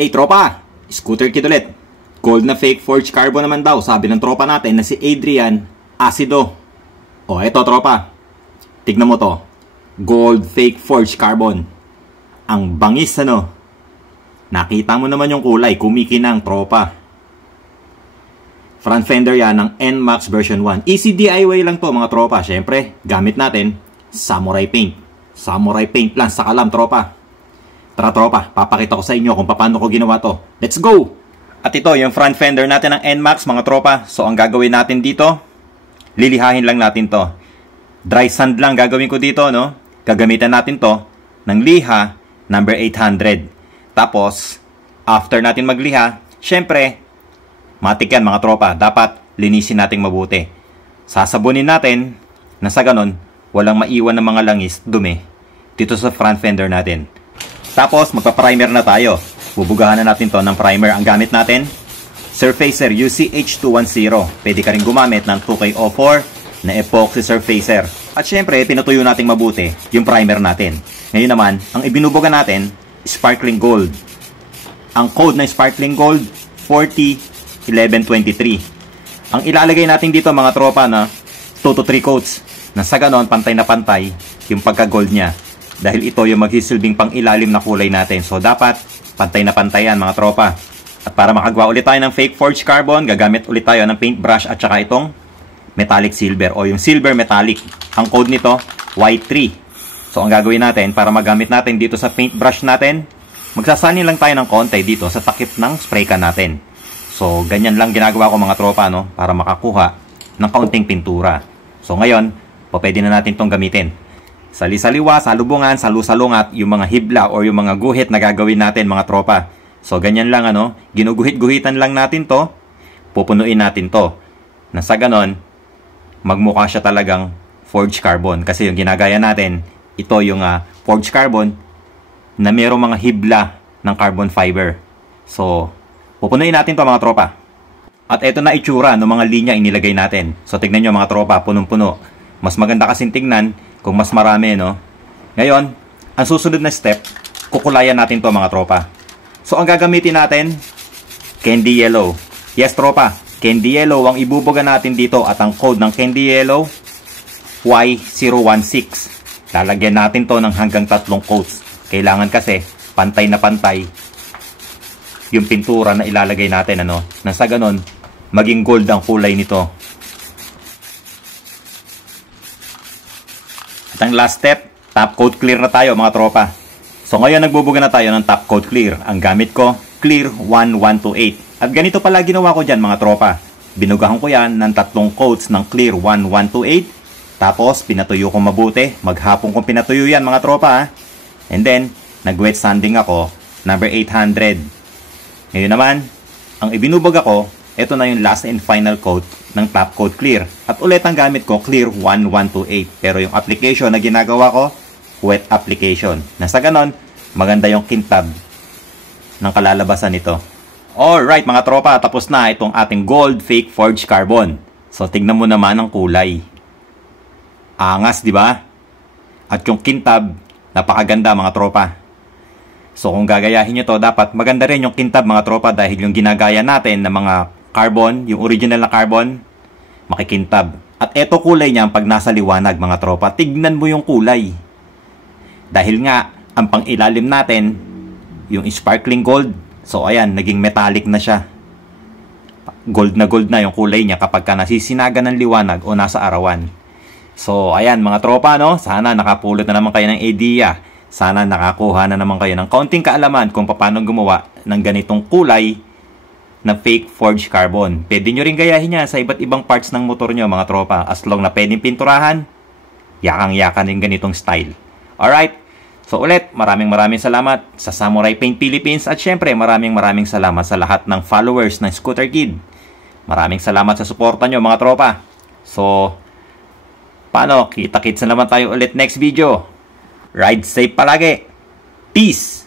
Hey tropa, Scooter Kid ulit. Gold na fake forged carbon naman daw, sabi ng tropa natin na si Adrian Acido. O eto tropa, tignan mo to. Gold fake forged carbon. Ang bangis ano. Nakita mo naman yung kulay, kumikinang tropa. Front fender yan ng NMAX version 1. Easy DIY lang to mga tropa. Syempre, gamit natin samurai paint. Samurai paint lang sa kalam tropa. Tara tropa, papakita ko sa inyo kung paano ko ginawa to. Let's go! At ito yung front fender natin ng NMAX mga tropa. So ang gagawin natin dito, lilihahin lang natin to. Dry sand lang gagawin ko dito, no? Gagamitan natin to ng liha number 800. Tapos, after natin magliha, syempre, matik yan mga tropa. Dapat linisin natin mabuti. Sasabunin natin na sa ganon, walang maiwan ng mga langis, dumi dito sa front fender natin. Tapos, magpa-primer na tayo. Bubugahan na natin to ng primer. Ang gamit natin, Surfacer UCH210. Pwede ka rin gumamit ng 2K04 na epoxy surfacer. At syempre, tinutuyo natin mabuti yung primer natin. Ngayon naman, ang ibinubuga natin, sparkling gold. Ang code ng sparkling gold, 401123. Ang ilalagay natin dito mga tropa na 2 to 3 coats. Na sa ganon, pantay na pantay yung pagka-gold niya. Dahil ito yung magsisilbing pang ilalim na kulay natin. So dapat pantay na pantay yan mga tropa. At para makagawa ulit tayo ng fake forged carbon, gagamit ulit tayo ng paintbrush at saka itong metallic silver o yung silver metallic. Ang code nito, Y3. So ang gagawin natin para magamit natin dito sa paintbrush natin, magsasalin lang tayo ng konti dito sa takip ng spray can natin. So ganyan lang ginagawa ko mga tropa, no? Para makakuha ng kaunting pintura. So ngayon, pwede na natin itong gamitin. Sali-saliwa, salubungan, salu-salungat, yung mga hibla or yung mga guhit na gagawin natin mga tropa. So ganyan lang ano, ginuguhit-guhitan lang natin to, pupunuin natin to. Na sa ganon, magmukha siya talagang forged carbon. Kasi yung ginagaya natin, ito yung forged carbon na mayroong mga hibla ng carbon fiber. So, pupunuin natin to mga tropa. At ito na itsura ng mga linya inilagay natin. So tignan nyo mga tropa, punong-puno. Mas maganda kasing tignan kung mas marami, no? Ngayon, ang susunod na step, kukulayan natin to mga tropa. So, ang gagamitin natin, candy yellow. Yes, tropa, candy yellow ang ibubuga natin dito at ang code ng candy yellow, Y016. Lalagyan natin to ng hanggang 3 coats. Kailangan kasi, pantay na pantay yung pintura na ilalagay natin, ano? Nang sa ganon, maging gold ang kulay nito. Ang last step, top coat clear na tayo mga tropa. So ngayon nagbubuga na tayo ng top coat clear. Ang gamit ko, clear 1128. At ganito pala ginawa ko dyan mga tropa. Binugahan ko yan ng 3 coats ng clear 1128. Tapos pinatuyo ko mabuti. Maghapon kong pinatuyo yan mga tropa. And then, nag-wet sanding ako, number 800. Ngayon naman, ang ibinubuga ko, ito na yung last and final coat ng top coat clear. At ulit ang gamit ko, clear 1128. Pero yung application na ginagawa ko, wet application. Nasa ganon, maganda yung kintab ng kalalabasan nito. Alright mga tropa, tapos na itong ating gold fake forged carbon. So tignan mo naman ang kulay. Angas, di ba? At yung kintab, napakaganda mga tropa. So kung gagayahin nyo to, dapat maganda rin yung kintab mga tropa dahil yung ginagaya natin ng mga carbon, yung original na carbon, makikintab. At eto kulay niya pag nasa liwanag mga tropa. Tignan mo yung kulay. Dahil nga, ang pang ilalim natin, yung sparkling gold. So ayan, naging metallic na siya. Gold na yung kulay niya kapag ka nasisinagan ng liwanag o nasa arawan. So ayan mga tropa, no? Sana nakapulot na naman kayo ng idea. Sana nakakuha na naman kayo ng kaunting kaalaman kung paano gumawa ng ganitong kulay na fake forged carbon. Pwede nyo rin gayahin niya sa iba't ibang parts ng motor nyo mga tropa. As long na pwedeng pinturahan, yakang-yakan din ganitong style. Alright? So ulit, maraming salamat sa Samurai Paint Philippines at syempre maraming salamat sa lahat ng followers ng Scooter Kid. Maraming salamat sa suporta nyo mga tropa. So, paano? Kita-kits na naman tayo ulit next video. Ride safe palagi. Peace!